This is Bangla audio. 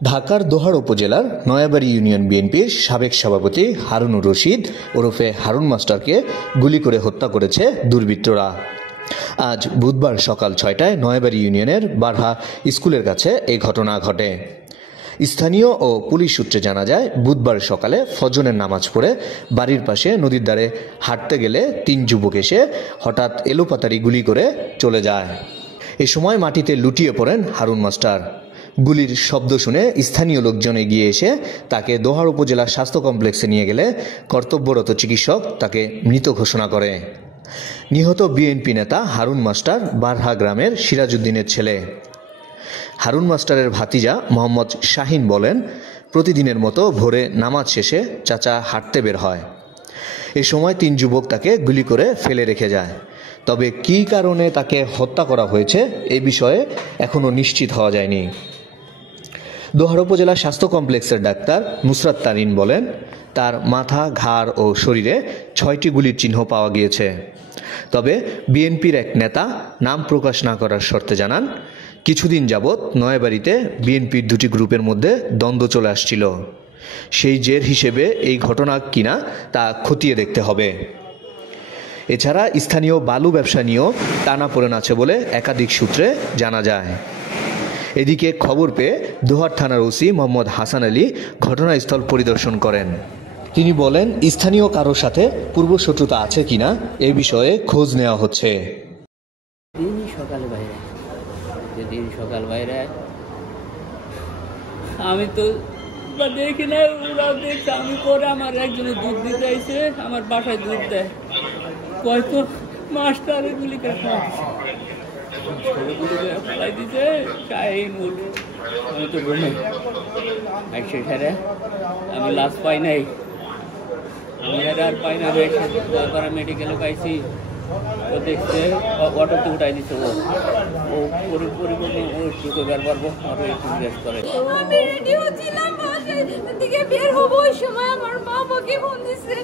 ঢাকার দোহার উপজেলার নয়াবাড়ি ইউনিয়ন বিএনপির সাবেক সভাপতি হারুনুর রশিদ ওরফে হারুন মাস্টারকে গুলি করে হত্যা করেছে দুর্বৃত্তরা। আজ বুধবার সকাল ৬টায় নয়াবাড়ি ইউনিয়নের বারহা স্কুলের কাছে এই ঘটনা ঘটে। স্থানীয় ও পুলিশ সূত্রে জানা যায়, বুধবার সকালে ফজরের নামাজ পড়ে বাড়ির পাশে নদীর ধারে হাঁটতে গেলে ৩ যুবক এসে হঠাৎ এলোপাতাড়ি গুলি করে চলে যায়। এ সময় মাটিতে লুটিয়ে পড়েন হারুন মাস্টার। গুলির শব্দ শুনে স্থানীয় লোকজন এগিয়ে এসে তাকে দোহার উপজেলা স্বাস্থ্য কমপ্লেক্সে নিয়ে গেলে কর্তব্যরত চিকিৎসক তাকে মৃত ঘোষণা করে। নিহত বিএনপি নেতা হারুন মাস্টার বারহা গ্রামের সিরাজউদ্দিনের ছেলে। হারুন মাস্টারের ভাতিজা মোহাম্মদ শাহিন বলেন, প্রতিদিনের মতো ভোরে নামাজ শেষে চাচা হাঁটতে বের হয়। এ সময় ৩ যুবক তাকে গুলি করে ফেলে রেখে যায়। তবে কী কারণে তাকে হত্যা করা হয়েছে এ বিষয়ে এখনও নিশ্চিত হওয়া যায়নি। দোহার উপজেলা স্বাস্থ্য কমপ্লেক্সের ডাক্তার নুসরাত তারিন বলেন, তার মাথা, ঘাড় ও শরীরে ৬টি গুলির চিহ্ন পাওয়া গিয়েছে। তবে বিএনপির এক নেতা নাম প্রকাশ না করার শর্তে জানান, কিছুদিন যাবৎ নয়াবাড়িতে বিএনপির 2টি গ্রুপের মধ্যে দ্বন্দ্ব চলে আসছিল। সেই জের হিসেবে এই ঘটনা কিনা তা খতিয়ে দেখতে হবে। এছাড়া স্থানীয় বালু ব্যবসা নিয়েও টানাপোড়েন আছে বলে একাধিক সূত্রে জানা যায়। এদিকে খবর পেয়ে দোহার থানার ওসি মোহাম্মদ হাসান আলী ঘটনাস্থল পরিদর্শন করেন। তিনি বলেন, স্থানীয় কারোর সাথে পূর্বশত্রুতা আছে কিনা এ বিষয়ে খোঁজ নেওয়া হচ্ছে। সকাল বাইরে আমি তো দেখি না, ওরা দেখছে। আমি পরে আমার একজনের দুধ দিতে আইছে, আমার বাসায় দুধ দেয়, কয়তো মাস্টারে গুলি করে ফেলাই দিছে। আমি তো ঘুমে সেখানে আমি লাশ পাই নাই, আমি আর পাই না। তারপরে মেডিকেলে পাইছি, ও দেখছে অটোতে উঠাই দিচ্ছে। ও পরিবর্তন ও ঢুকে বের পারবো, আর একটু রেস্ট করে। আমি রেডি হচ্ছিলাম, বাসায় থেকে বের হবো, ওই সময় আমার মা আমাকে ফোন দিচ্ছে,